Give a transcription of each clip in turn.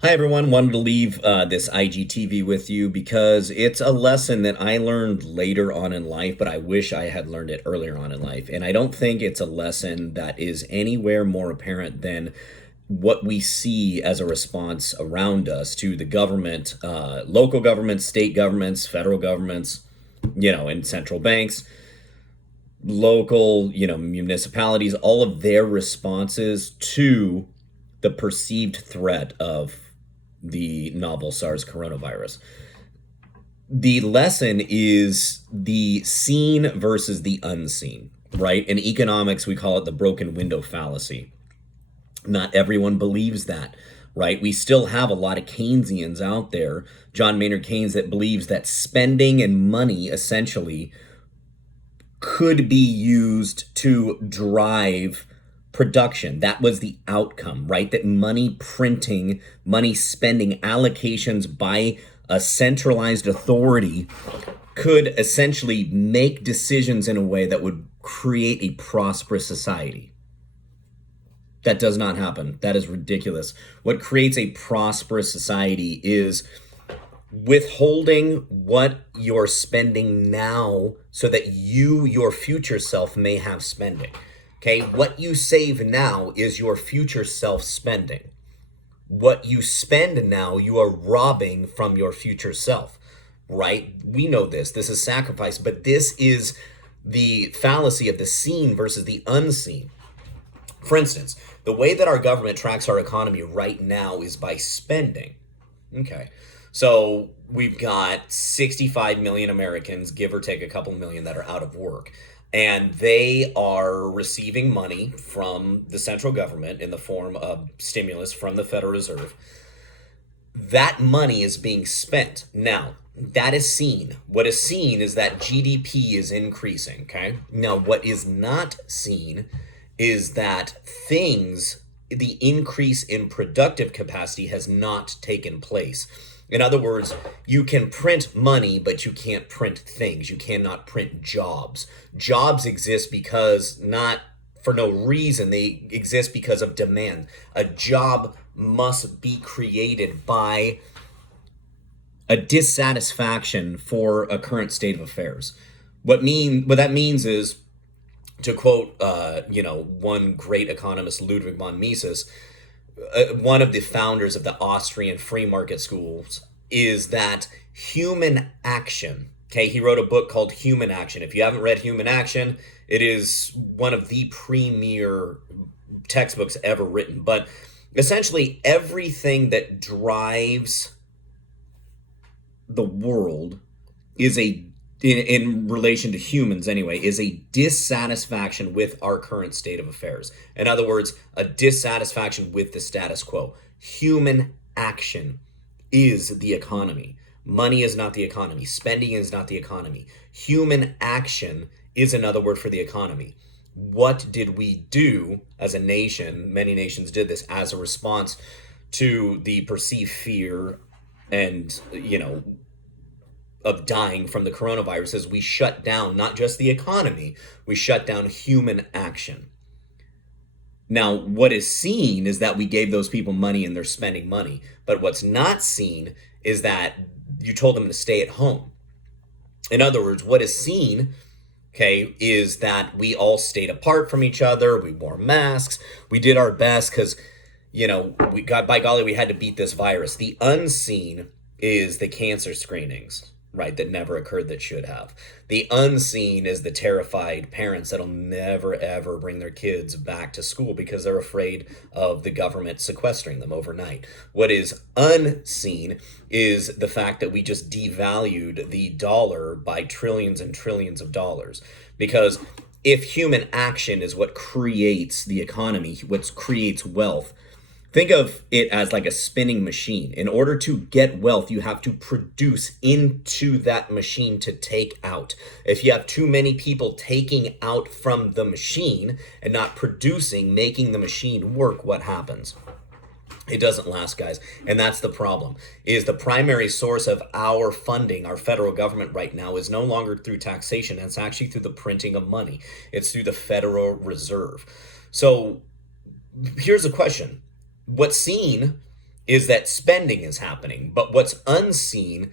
Hi, everyone. Wanted to leave this IGTV with you because it's a lesson that I learned later on in life, but I wish I had learned it earlier on in life. And I don't think it's a lesson that is anywhere more apparent than what we see as a response around us to the government, local governments, state governments, federal governments, and central banks, local, municipalities, all of their responses to the perceived threat of the novel SARS coronavirus. The lesson is the seen versus the unseen, right? In economics, we call it the broken window fallacy. Not everyone believes that, right? We still have a lot of Keynesians out there, John Maynard Keynes, that believes that spending and money essentially could be used to drive production. That was the outcome, right? That money printing, money spending, allocations by a centralized authority could essentially make decisions in a way that would create a prosperous society. That does not happen. That is ridiculous. What creates a prosperous society is withholding what you're spending now so that your future self may have spending. Okay, what you save now is your future self spending. What you spend now, you are robbing from your future self, right? We know this. This is sacrifice, but this is the fallacy of the seen versus the unseen. For instance, the way that our government tracks our economy right now is by spending. Okay. So we've got 65 million Americans, give or take a couple million, that are out of work. And they are receiving money from the central government in the form of stimulus from the Federal Reserve. That money is being spent. Now, that is seen. What is seen is that GDP is increasing. Okay. Now, what is not seen is that the increase in productive capacity has not taken place. In other words, you can print money, but you can't print things. You cannot print jobs. Jobs exist because not for no reason. They exist because of demand. A job must be created by a dissatisfaction for a current state of affairs. What that means is, to quote, one great economist, Ludwig von Mises, one of the founders of the Austrian free market schools, is that human action. Okay, he wrote a book called Human Action. If you haven't read Human Action, it is one of the premier textbooks ever written. But essentially, everything that drives the world is in relation to humans anyway, is a dissatisfaction with our current state of affairs. In other words, a dissatisfaction with the status quo. Human action is the economy. Money is not the economy. Spending is not the economy. Human action is another word for the economy. What did we do as a nation? Many nations did this as a response to the perceived fear and, of dying from the coronavirus. As we shut down not just the economy, we shut down human action. Now, what is seen is that we gave those people money and they're spending money. But what's not seen is that you told them to stay at home. In other words, what is seen, okay, is that we all stayed apart from each other. We wore masks. We did our best because, by golly, we had to beat this virus. The unseen is the cancer screenings, right, that never occurred that should have. The unseen is the terrified parents that'll never, ever bring their kids back to school because they're afraid of the government sequestering them overnight. What is unseen is the fact that we just devalued the dollar by trillions and trillions of dollars. Because if human action is what creates the economy, what creates wealth, think of it as like a spinning machine. In order to get wealth, you have to produce into that machine to take out. If you have too many people taking out from the machine and not producing, making the machine work, what happens? It doesn't last, guys. And that's the problem, is the primary source of our funding, our federal government right now, is no longer through taxation. It's actually through the printing of money. It's through the Federal Reserve. So here's the question. What's seen is that spending is happening. But what's unseen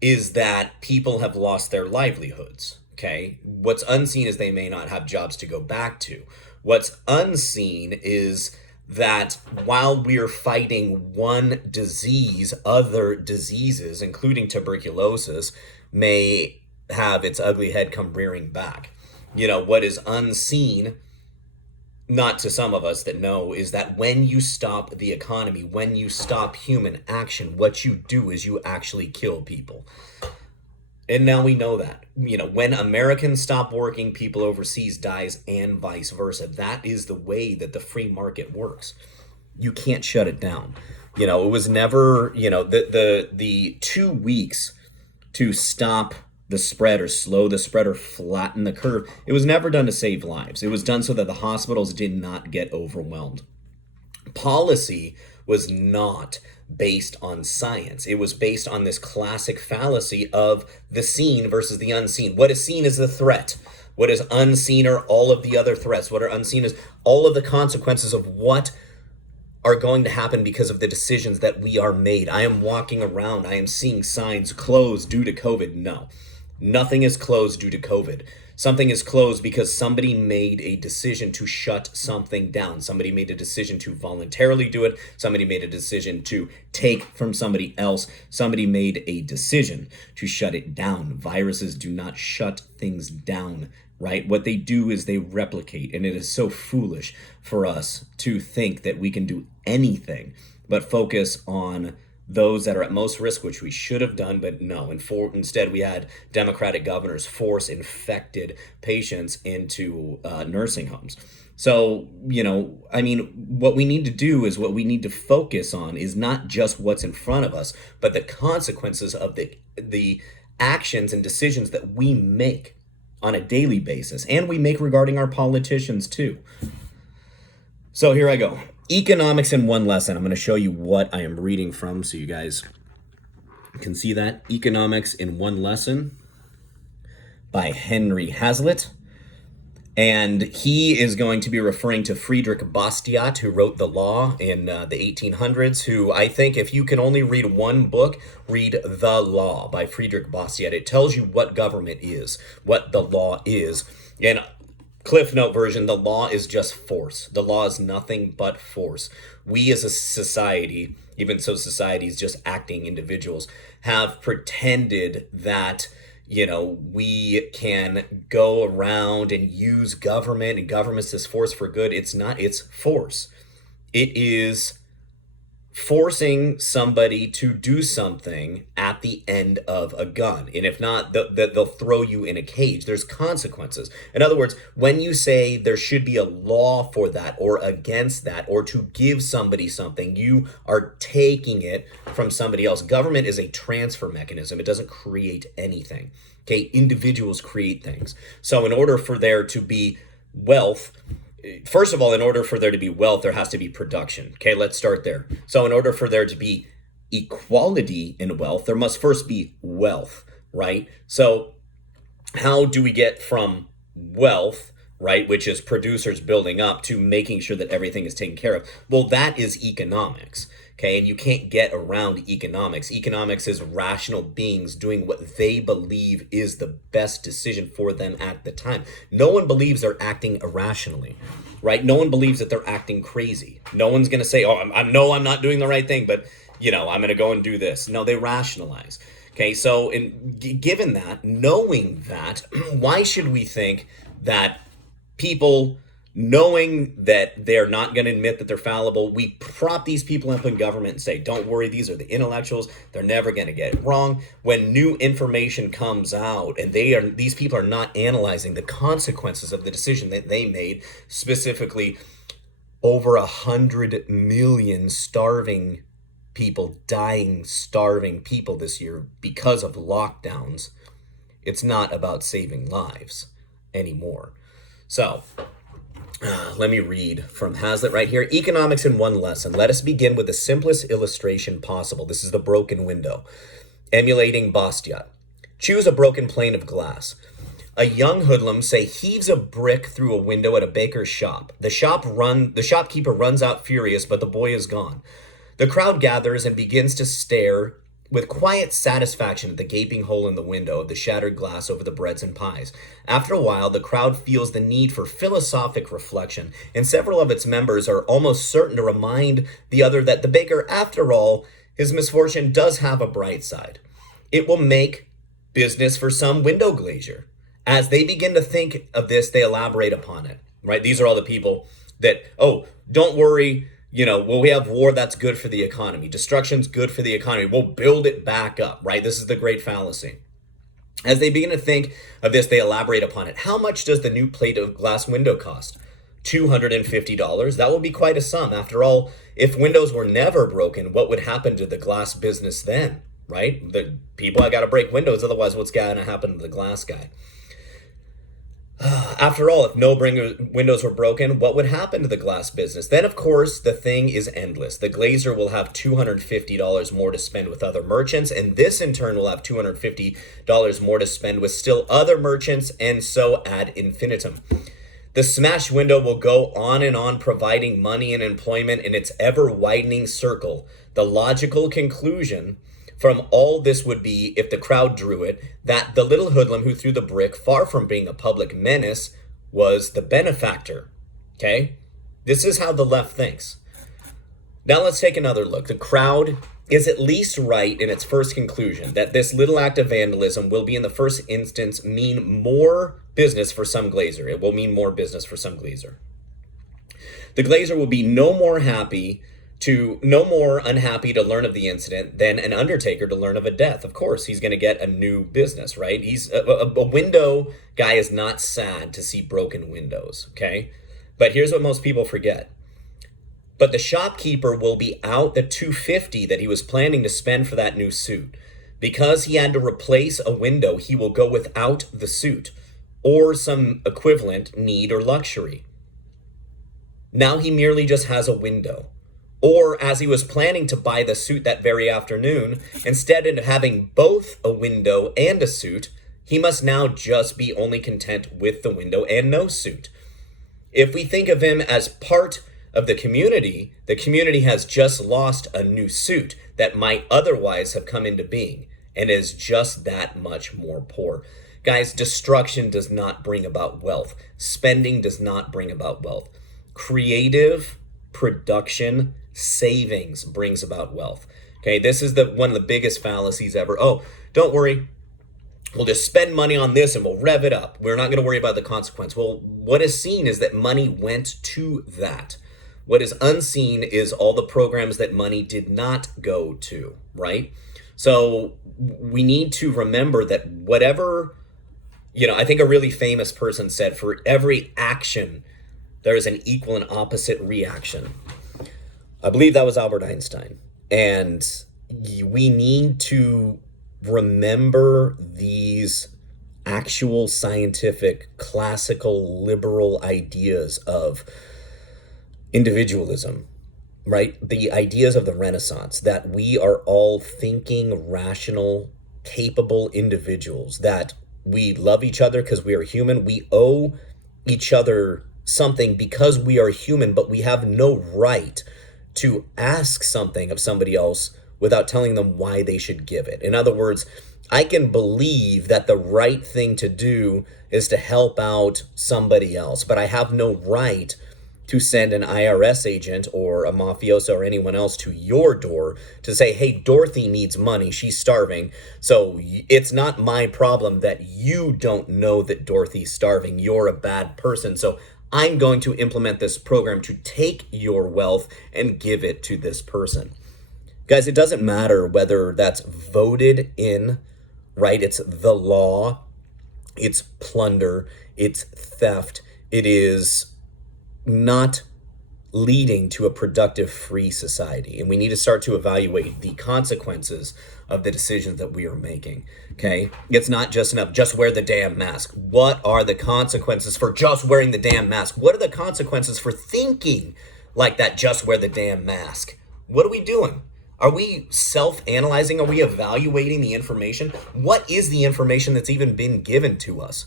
is that people have lost their livelihoods. Okay. What's unseen is they may not have jobs to go back to. What's unseen is that while we're fighting one disease, other diseases, including tuberculosis, may have its ugly head come rearing back. What is unseen, not to some of us that know, is that when you stop the economy, when you stop human action, what you do is you actually kill people. And now we know that. When Americans stop working, people overseas dies, and vice versa. That is the way that the free market works. You can't shut it down. It was never, the 2 weeks to stop the spread or slow the spread or flatten the curve. It was never done to save lives. It was done so that the hospitals did not get overwhelmed. Policy was not based on science. It was based on this classic fallacy of the seen versus the unseen. What is seen is the threat. What is unseen are all of the other threats. What are unseen is all of the consequences of what are going to happen because of the decisions that we are made. I am walking around. I am seeing signs closed due to COVID. No, nothing is closed due to COVID. Something is closed because somebody made a decision to shut something down. Somebody made a decision to voluntarily do it. Somebody made a decision to take from somebody else. Somebody made a decision to shut it down. Viruses do not shut things down, right? What they do is they replicate, and it is so foolish for us to think that we can do anything but focus on those that are at most risk, which we should have done, but no. Instead, we had Democratic governors force infected patients into nursing homes. So, what we need to do is what we need to focus on is not just what's in front of us, but the consequences of the actions and decisions that we make on a daily basis, and we make regarding our politicians too. So here I go. Economics in one lesson. I'm going to show you what I am reading from so you guys can see that. Economics in one lesson by Henry Hazlitt. And he is going to be referring to Friedrich Bastiat, who wrote the law in the 1800s, who I think if you can only read one book, read The Law by Friedrich Bastiat. It tells you what government is, what the law is. And Cliff Note version, the law is just force. The law is nothing but force. We as a society, even so society is just acting individuals, have pretended that we can go around and use government, and government's this force for good. It's not, it's force. It is forcing somebody to do something at the end of a gun. And if not, they'll throw you in a cage. There's consequences. In other words, when you say there should be a law for that or against that, or to give somebody something, you are taking it from somebody else. Government is a transfer mechanism. It doesn't create anything. Okay, individuals create things. So in order for there to be wealth, first of all, in order for there to be wealth, there has to be production. Okay, let's start there. So in order for there to be equality in wealth, there must first be wealth, right? So how do we get from wealth, right, which is producers building up, to making sure that everything is taken care of? Well, that is economics. Okay, and you can't get around economics. Economics is rational beings doing what they believe is the best decision for them at the time. No one believes they're acting irrationally, right? No one believes that they're acting crazy. No one's going to say, oh, I know I'm not doing the right thing, but, I'm going to go and do this. No, they rationalize. Okay, so given that, knowing that, why should we think that people, knowing that they're not going to admit that they're fallible, we prop these people up in government and say, don't worry, these are the intellectuals, they're never going to get it wrong. When new information comes out and these people are not analyzing the consequences of the decision that they made, specifically over 100 million starving people, starving people this year because of lockdowns, it's not about saving lives anymore. So let me read from Hazlitt right here. Economics in one lesson. Let us begin with the simplest illustration possible. This is the broken window. Emulating Bastiat. Choose a broken pane of glass. A young hoodlum, say, heaves a brick through a window at a baker's shop. The shopkeeper runs out furious, but the boy is gone. The crowd gathers and begins to stare with quiet satisfaction at the gaping hole in the window of the shattered glass over the breads and pies. After a while, the crowd feels the need for philosophic reflection, and several of its members are almost certain to remind the other that the baker, after all, his misfortune does have a bright side. It will make business for some window glazier. As they begin to think of this, they elaborate upon it, right? These are all the people that, oh, don't worry, well, we have war, that's good for the economy. Destruction's good for the economy. We'll build it back up, right? This is the great fallacy. As they begin to think of this, they elaborate upon it. How much does the new plate of glass window cost? $250. That will be quite a sum. After all, if windows were never broken, what would happen to the glass business then, right? The people have got to break windows, otherwise what's going to happen to the glass guy? After all, if no windows were broken, what would happen to the glass business? Then, of course, the thing is endless. The glazier will have $250 more to spend with other merchants, and this in turn will have $250 more to spend with still other merchants, and so ad infinitum. The smashed window will go on, providing money and employment in its ever-widening circle. The logical conclusion from all this would be, if the crowd drew it, that the little hoodlum who threw the brick, far from being a public menace, was the benefactor. Okay? This is how the left thinks. Now let's take another look. The crowd is at least right in its first conclusion that this little act of vandalism will be in the first instance mean more business for some glazier. It will mean more business for some glazier. The glazier will be no more unhappy to learn of the incident than an undertaker to learn of a death. Of course, he's going to get a new business, right? He's a window guy is not sad to see broken windows, okay? But here's what most people forget. But the shopkeeper will be out the $250 that he was planning to spend for that new suit. Because he had to replace a window, he will go without the suit or some equivalent need or luxury. Now he merely just has a window. Or, as he was planning to buy the suit that very afternoon, instead of having both a window and a suit, he must now just be only content with the window and no suit. If we think of him as part of the community has just lost a new suit that might otherwise have come into being and is just that much more poor. Guys, destruction does not bring about wealth. Spending does not bring about wealth. Creative production savings brings about wealth. Okay, this is one of the biggest fallacies ever. Oh, don't worry. We'll just spend money on this and we'll rev it up. We're not going to worry about the consequence. Well, what is seen is that money went to that. What is unseen is all the programs that money did not go to, right? So we need to remember that whatever, I think a really famous person said, for every action, there is an equal and opposite reaction. I believe that was Albert Einstein. And we need to remember these actual scientific, classical, liberal ideas of individualism, right? The ideas of the Renaissance, that we are all thinking, rational, capable individuals, that we love each other because we are human. We owe each other something because we are human, but we have no right to ask something of somebody else without telling them why they should give it. In other words, I can believe that the right thing to do is to help out somebody else, but I have no right to send an IRS agent or a mafioso or anyone else to your door to say, hey, Dorothy needs money, she's starving, so it's not my problem that you don't know that Dorothy's starving. You're a bad person, so I'm going to implement this program to take your wealth and give it to this person. Guys, it doesn't matter whether that's voted in, right? It's the law, it's plunder, it's theft. It is not leading to a productive, free society. And we need to start to evaluate the consequences of the decisions that we are making, okay? It's not just enough, just wear the damn mask. What are the consequences for just wearing the damn mask? What are the consequences for thinking like that, just wear the damn mask? What are we doing? Are we self-analyzing? Are we evaluating the information? What is the information that's even been given to us?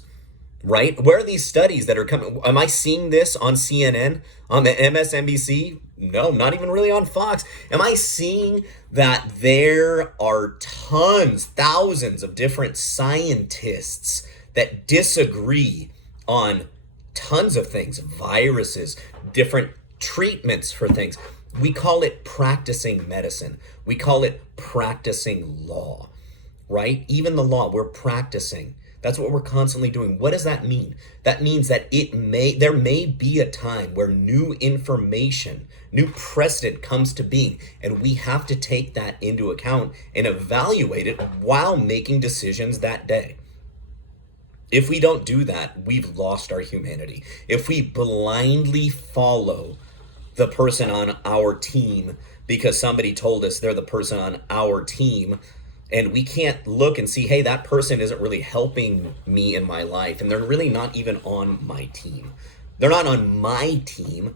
right? Where are these studies that are coming? Am I seeing this on CNN, on the MSNBC? No, not even really on Fox. Am I seeing that there are tons, thousands of different scientists that disagree on tons of things, viruses, different treatments for things? We call it practicing medicine. We call it practicing law, right? Even the law, we're practicing. That's what we're constantly doing. What does that mean? That means that there may be a time where new information, new precedent comes to being, and we have to take that into account and evaluate it while making decisions that day. If we don't do that, we've lost our humanity. If we blindly follow the person on our team because somebody told us they're the person on our team, and we can't look and see, hey, that person isn't really helping me in my life, and they're really not even on my team. They're not on my team.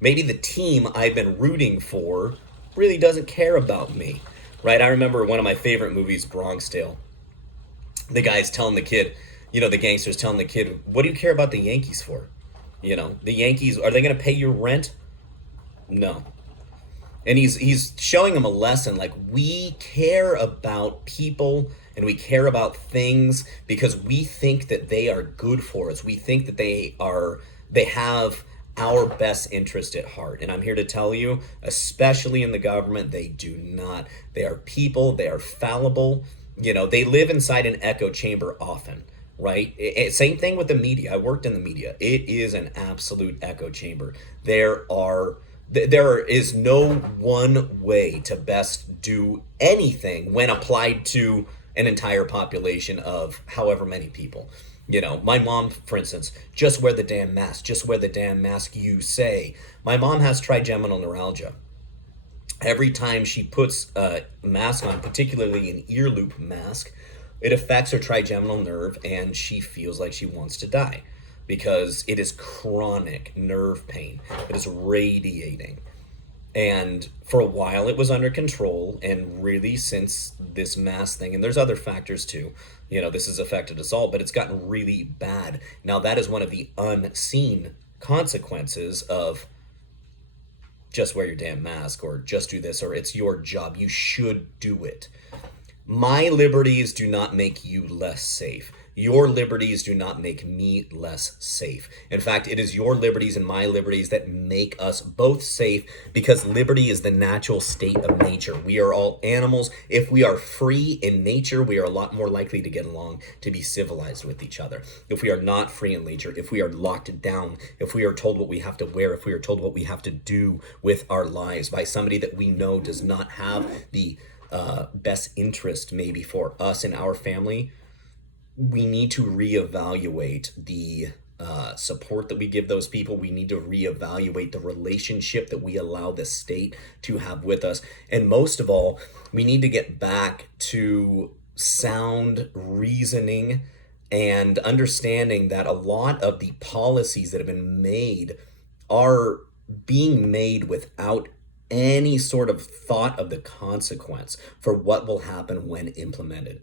Maybe the team I've been rooting for really doesn't care about me, right? I remember one of my favorite movies, Bronx Tale. The guy's telling the kid, the gangster's telling the kid, what do you care about the Yankees for? The Yankees, are they going to pay your rent? No. And he's showing them a lesson, like, we care about people and we care about things because we think that they are good for us. We think that they have our best interest at heart. And I'm here to tell you, especially in the government, they do not. They are people, they are fallible. They live inside an echo chamber often, right? Same thing with the media. I worked in the media. It is an absolute echo chamber. There is no one way to best do anything when applied to an entire population of however many people. My mom, for instance, just wear the damn mask. Just wear the damn mask, you say. My mom has trigeminal neuralgia. Every time she puts a mask on, particularly an ear loop mask, it affects her trigeminal nerve and she feels like she wants to die because it is chronic nerve pain. It is radiating. And for a while it was under control, and really since this mask thing, and there's other factors too, this has affected us all, but it's gotten really bad. Now that is one of the unseen consequences of just wear your damn mask, or just do this, or it's your job, you should do it. My liberties do not make you less safe. Your liberties do not make me less safe. In fact, it is your liberties and my liberties that make us both safe, because liberty is the natural state of nature. We are all animals. If we are free in nature, we are a lot more likely to get along, to be civilized with each other. If we are not free in nature, if we are locked down, if we are told what we have to wear, if we are told what we have to do with our lives by somebody that we know does not have the best interest maybe for us and our family, we need to reevaluate the support that we give those people. We need to reevaluate the relationship that we allow the state to have with us. And most of all, we need to get back to sound reasoning and understanding that a lot of the policies that have been made are being made without any sort of thought of the consequence for what will happen when implemented.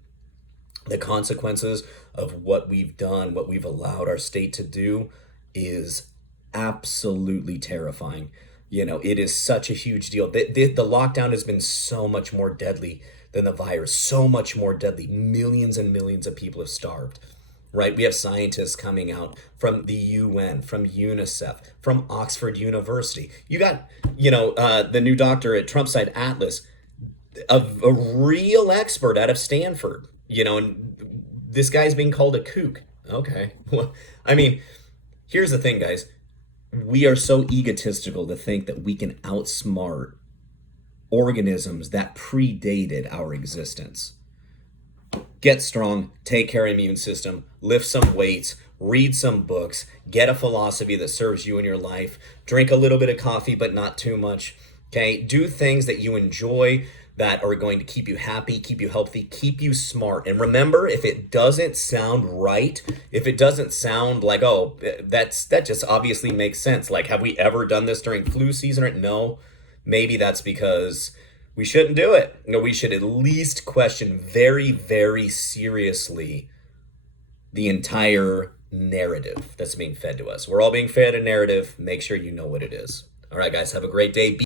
The consequences of what we've done, what we've allowed our state to do, is absolutely terrifying. It is such a huge deal. The lockdown has been so much more deadly than the virus, so much more deadly. Millions and millions of people have starved, right? We have scientists coming out from the UN, from UNICEF, from Oxford University. You got, the new doctor at Trump side, Atlas, a real expert out of Stanford, and this guy's being called a kook. Okay. Well, I mean, here's the thing, guys. We are so egotistical to think that we can outsmart organisms that predated our existence. Get strong, take care of your immune system, lift some weights, read some books, get a philosophy that serves you in your life, drink a little bit of coffee, but not too much. Okay. Do things that you enjoy, that are going to keep you happy, keep you healthy, keep you smart. And remember, if it doesn't sound right, if it doesn't sound like, oh, that just obviously makes sense. Like, have we ever done this during flu season? No. Maybe that's because we shouldn't do it. We should at least question very, very seriously the entire narrative that's being fed to us. We're all being fed a narrative. Make sure you know what it is. All right, guys, have a great day.